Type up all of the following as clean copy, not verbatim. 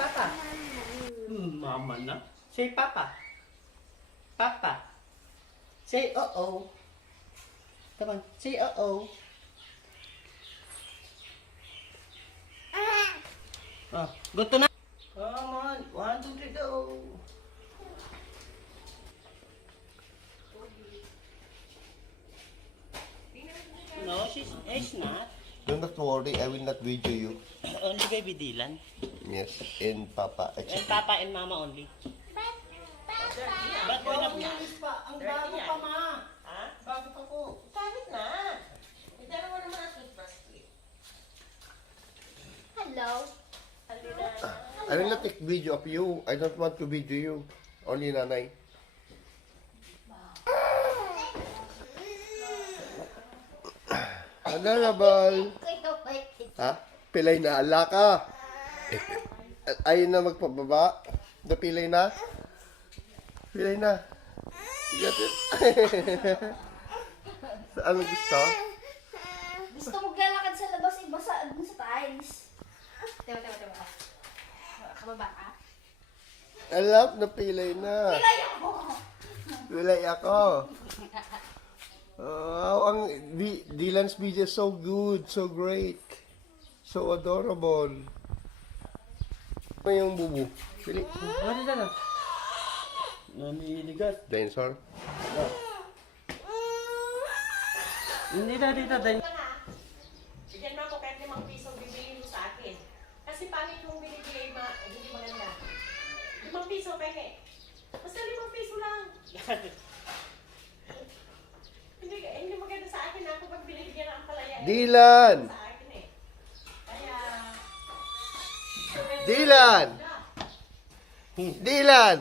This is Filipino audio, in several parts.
Papa. Mama na. Say Papa. Papa. Say uh-oh. Come on. Say uh-oh. Oh, go to na. Come on. 1, 2, 3, go. No, it's not. Do not worry, I will not video you. Only kay Bidilan. Yes, and Papa. And Papa and Mama only. Ba't ko na pa? Ang bago pa, Ma. Ha? Bago pa ko. Kahit na. Itara mo naman ang toothbrush. Hello. I will not take video of you. I don't want to video you. Only nanay. Honorable. Ha? Pilay na ala ka. Ayun na magpababa. Napilay na. Pilay na. Got it. Saan mo gusto? Gusto mo maglalakad sa labas, ibasa dun sa tiles. Tewa. Kababa ka? Alam, napilay na. Pilay ako! Pilay ako. Oh, ang Dylan's video is so good, so great, so adorable. Ano yung bubu? Pili. Ano dyan ah? Naniligas. Dinosaur? Hindi na dito. Bigyan mo ako kahit 5 piso bibili mo sa akin. Kasi pangit yung binibigay hindi maganda. 5 piso peke. Basta 5 piso lang. Hindi maganda sa akin ako pag binibigyan ng palaya. Dylan! Sa akin eh. Kaya... Dylan! Dylan!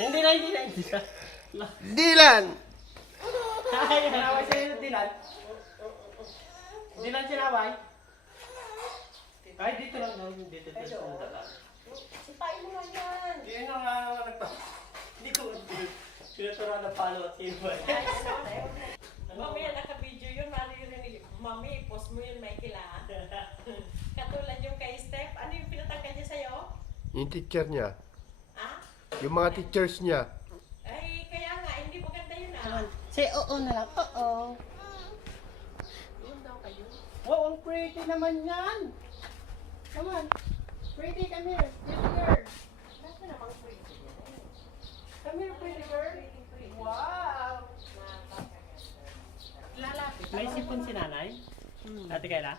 Hindi na. Dylan! Ay, sinaway sa'yo yung Dylan. Dylan sinaway. Ay, dito lang daw. Dito. Sipain mo lang yan. Yun ang nagpa... Hindi ko pinaturan na follow at iba. Mamaya naka-video yun. Mami, post mo yun, Michael ah. Katulad yung kay Steph. Ano yung pinatanggal niya sa'yo? Yung teacher niya. Ah? Yung mga teachers niya. Ay, kaya nga, hindi maganda yun ah. Say oo na lang. Oo. Yun daw kayo. Wow, ang pretty naman yan. Come on. Pretty, come here. Pretty girl. Nasa namang pretty yan eh. Come here, pretty girl. Wow. Lalapit. May sipon si nanay? Ate Kayla?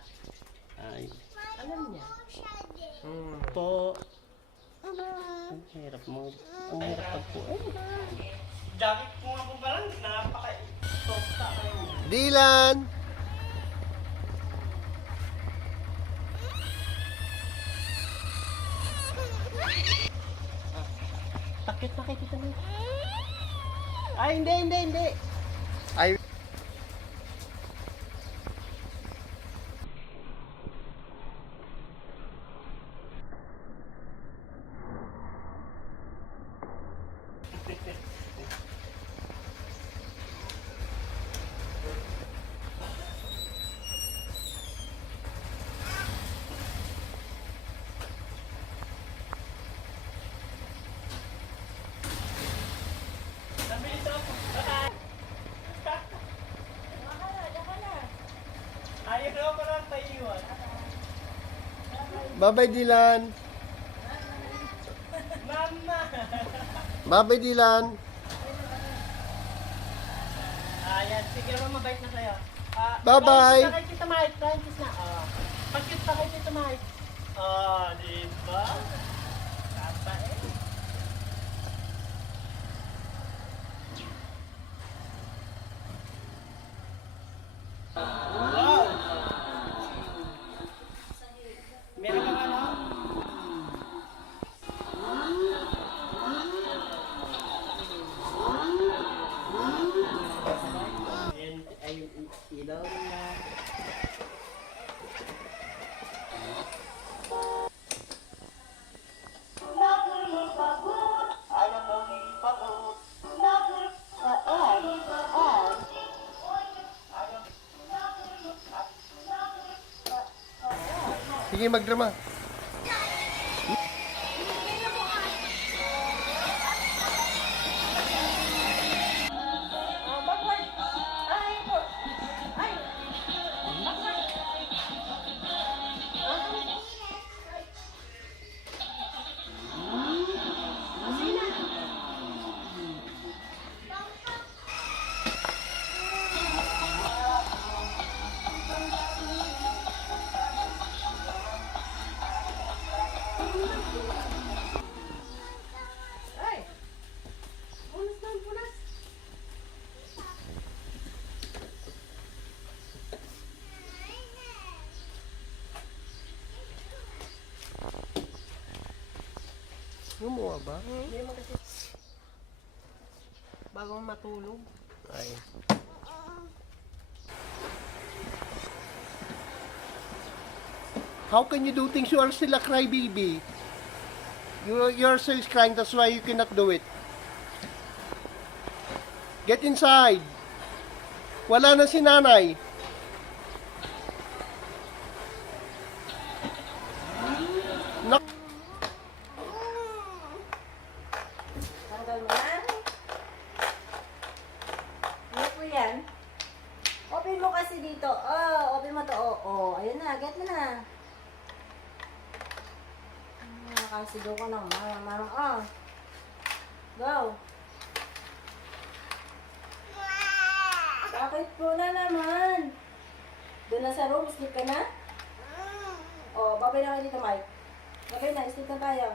Ay. Alam niya. Po. Ang hirap mo. Ang hirap pagpo. Jacket ko nga po ba lang? Napaka-tosta kayo. Dylan! Takit na kay Tita May. Ay, hindi. Ay, Nabilis ako. Bye. Ayaw na ako lang paiwan. bye-bye Dylan! Mama! Bye-bye Dylan! Ayan, sige naman mabait na sa'yo. Bye-bye. Pag-kiss na kay Tita Mike, pag-kiss na. Pag-kiss na kay Tita Mike. Diba? Tata eh. Wow! Meron kang ano? Ayan, ay, ilaw na. Sige, magdrama. Gumawa ba? Hindi mo kasi... Bagong matulog. Ay. How can you do things? You are still a crybaby. You're still crying, that's why you cannot do it. Get inside. Wala na si nanay. Nak Tanggal mo na. Ano po yan? Open mo kasi dito. Oh, open mo to. Oh, ayun na. Get mo na. Nakasigaw ko ng marang. Oh. Go. Bakit po na naman? Doon na sa room. Sleep ka na? Oh, babay na kayo dito, Mike. Babay na. Sleep na tayo.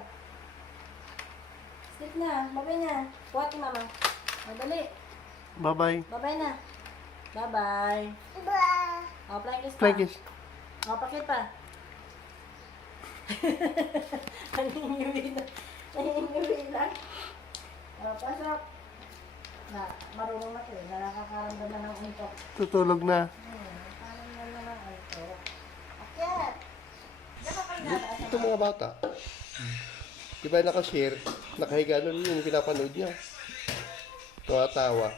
Sleep na. Babay na. Buhat ni mama. Madali. Bye-bye. Bye-bye na. Bye-bye. Oh, flying kiss pa. Play kiss. Oh, pakit pa. Nangingiwi na. Nangingiwi na. Oh, pasok. Na, marunong na kayo. Na nakakaramdam na ng untok. Tutulog na. Parang na ng untok. Akyat! Diyan ka kayo nataas. Ito mga bata. Di ba nakashare? Nakahiga nun yung pinapanood niya. Tawa-tawa.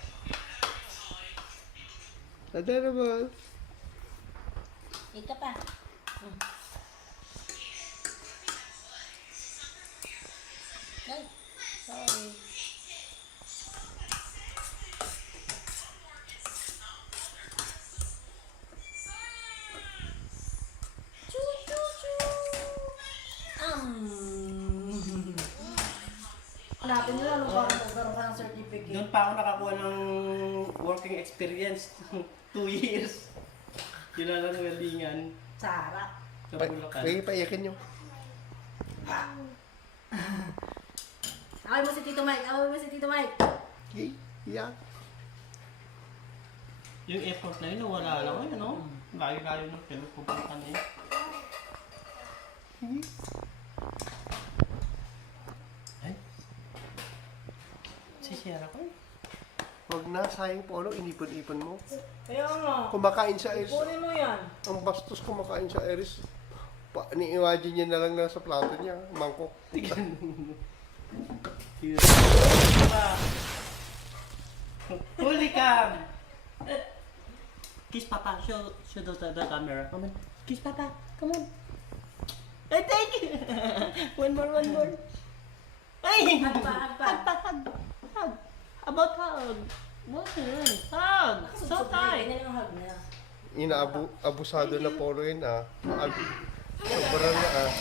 Ada naman. Ito pa. Ay, sorry. Hanapin nila nung parang nagkaroon ka ng certificate. Doon pa ako nakakuha ng working experience. 2 years. Kilala ng galingan Sarap. sa Bulacan. Paiyakin niyo. Away mo si Tito Mike. Away mo si Tito Mike. Okay. Yeah. Yung effort na yun, wala lang yun, no? Layo-layo ng pinupupunta na yun. Ay. Sisira ko eh. Huwag na, sayang po, ano, inipon-ipon mo. Kaya nga. Kumakain sa Iris. Kunin mo yan. Ang bastos kumakain sa Iris. Ni-imagine niya na lang na sa plato niya, mangkok. Tignan mo. Huli cam! Kiss Papa, show the camera. Come on. Kiss Papa, come on. Ay, thank you! One more. Ay! Hug pa, hug pa. Hug. About hug. What? Hug. So tight. Yan yung hug niya. Abusado na polo yun, ah. Sobrang na, ah.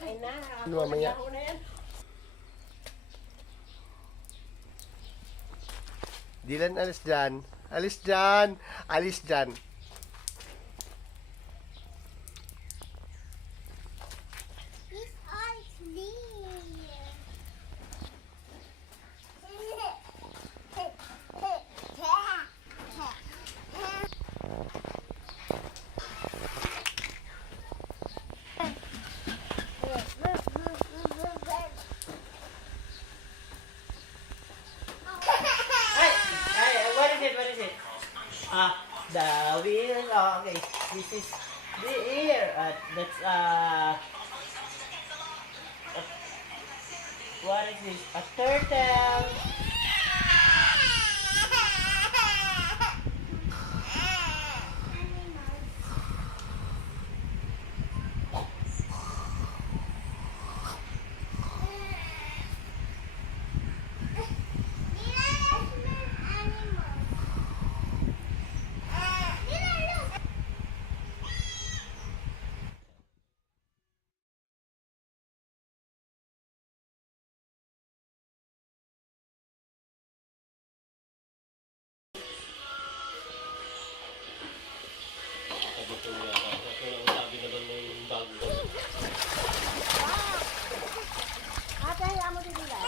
Ay na, Ano, mamaya? ako na yan. Dylan, alis dyan. Alis dyan. Alis dyan. Hey, what is it? What is it? The wheel. Oh, okay. This is the ear. That's what is this? A turtle. Ate, hayaan mo din nila.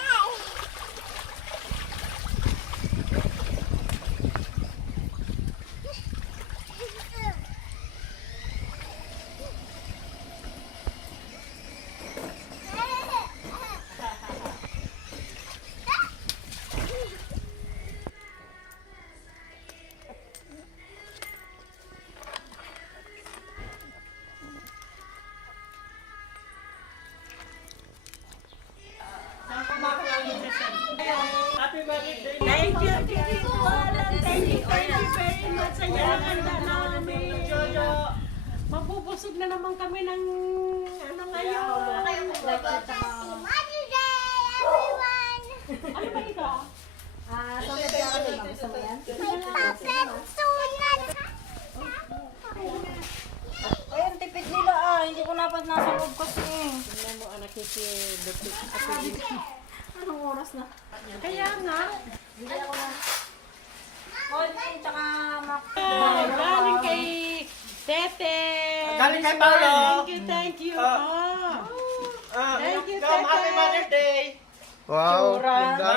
Happy birthday. Thank you, Tito Alan. Thank you very much. Sa handa namin. Jojo. Mabubusog na naman kami ng ano ngayon. Ano ba ito? Chocolate caramel ba? Gusto mo yan? Ay, ang tipid nila hindi ko dapat nasa loob kasi. Tingnan mo, nakikidupit. Anong oras na? Kaya nga. Hindi ako na. Konti, tsaka Galing kay Tete. Galing kay Paolo. Thank you. Thank you, Come, happy Tete. Mother's Day. Wow, Tsura. ganda.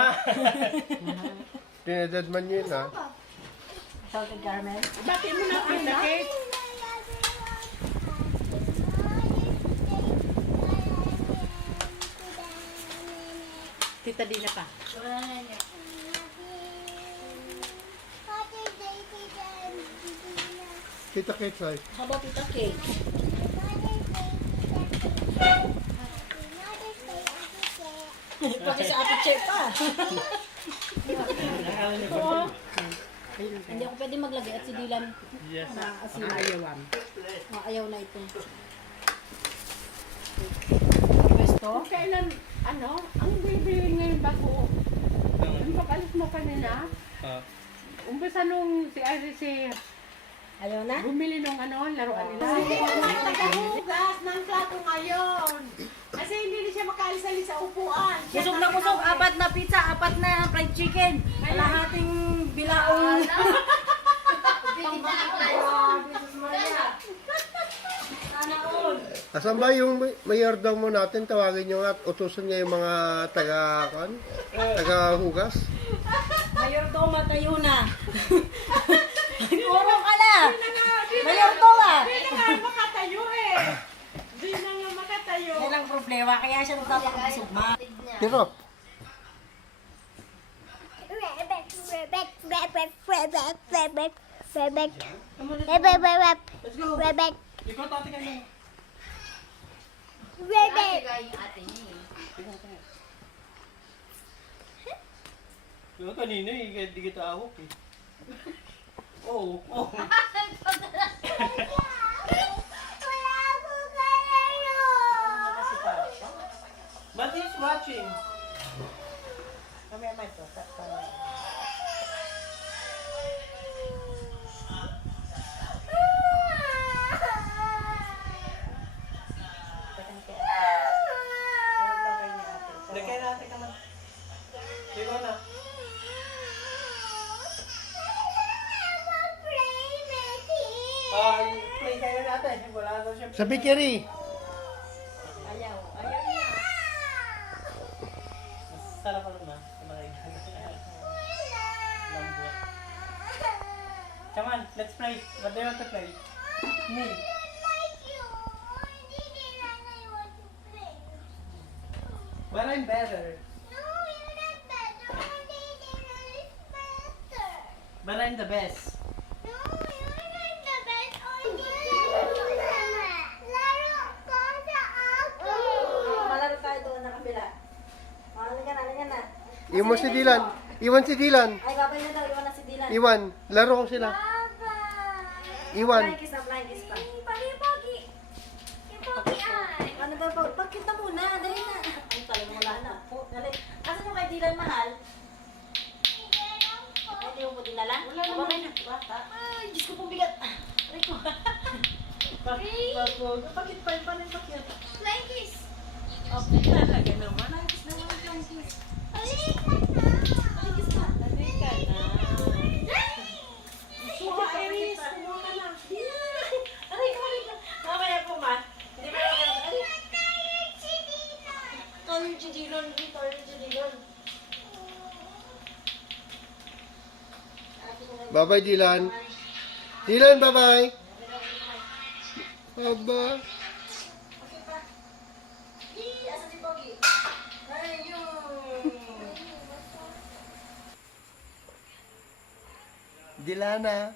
Tinedad man yun, ha? Salted caramel. Bati mo na ang cake. Tita Dina pa. Kita cake, ay. How about tita cake? Pati sa ate check pa. Hindi ako pwede maglagay at si Dylan Yes. Ayawan. ayaw na ito. Pwesto? Kailan, ano, ang bibiliin ngayon bago? Ang pag-alis mo kanina, umpisa nung si Iris Ayaw na? bumili nung ano, laruan nila. Hindi ko naghugas ng plato ngayon. Kasi hindi na siya makaalis-alis sa upuan. Kusog na kusog, 4 na pizza, 4 na fried chicken. Kalahating bilaong. Sana all. Asan ba yung mayordomo mo natin? Tawagin nyo nga at utusan niya yung mga taga-hugas. Mayordomo, tayo na. Puro ka na. Mayordomo. Hindi na nga makatayo eh. Hindi na nga makatayo. Yan ang problema, kaya siya nagtatakbusog ma. Tiro. Ikaw, tati ka na. Yung kanina eh, hindi kita ahok eh. Oo, oo. But he's watching. Mamaya may to. Sa bakery. Ayaw. Ayaw niya. Mas sarap pa naman. Lambot. Come on, let's play. What do you want to play? Me. But I'm better. But I'm the best. Malaro tayo doon na kabila. Halika na. Iwan si Dylan. Iwan si Dylan. Ay, babay na daw. Iwan na si Dylan. Iwan. Laro ko sila. Iwan. Flying kiss pa. Ano daw po? Pagkita muna. Dali na. Ay, talagang wala na. Dali. Asan yung kay Dylan, mahal? Ay, di mo po dinala? Wala naman na. Bata. Ay, Diyos ko po bigat. Aray ko. Bakit pa? Paano yung bakit? Flying kiss. Okay, talaga naman. Ay, gusto naman ang flying kiss. Flying kiss pa. Halika na. Suha, Iris. Kumuha ka na. Aray ko. Mamaya po, ma. Hindi ba ako? Aray, Chidilon. Bye-bye, Dylan. Dylan, bye-bye. Bye-bye. Okay pa. Asan si Pogi? Ayun. Dylana.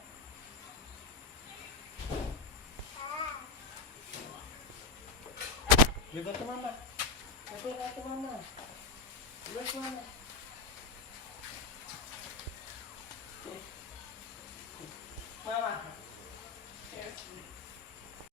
You go to mama. You go to mama. You go to mama.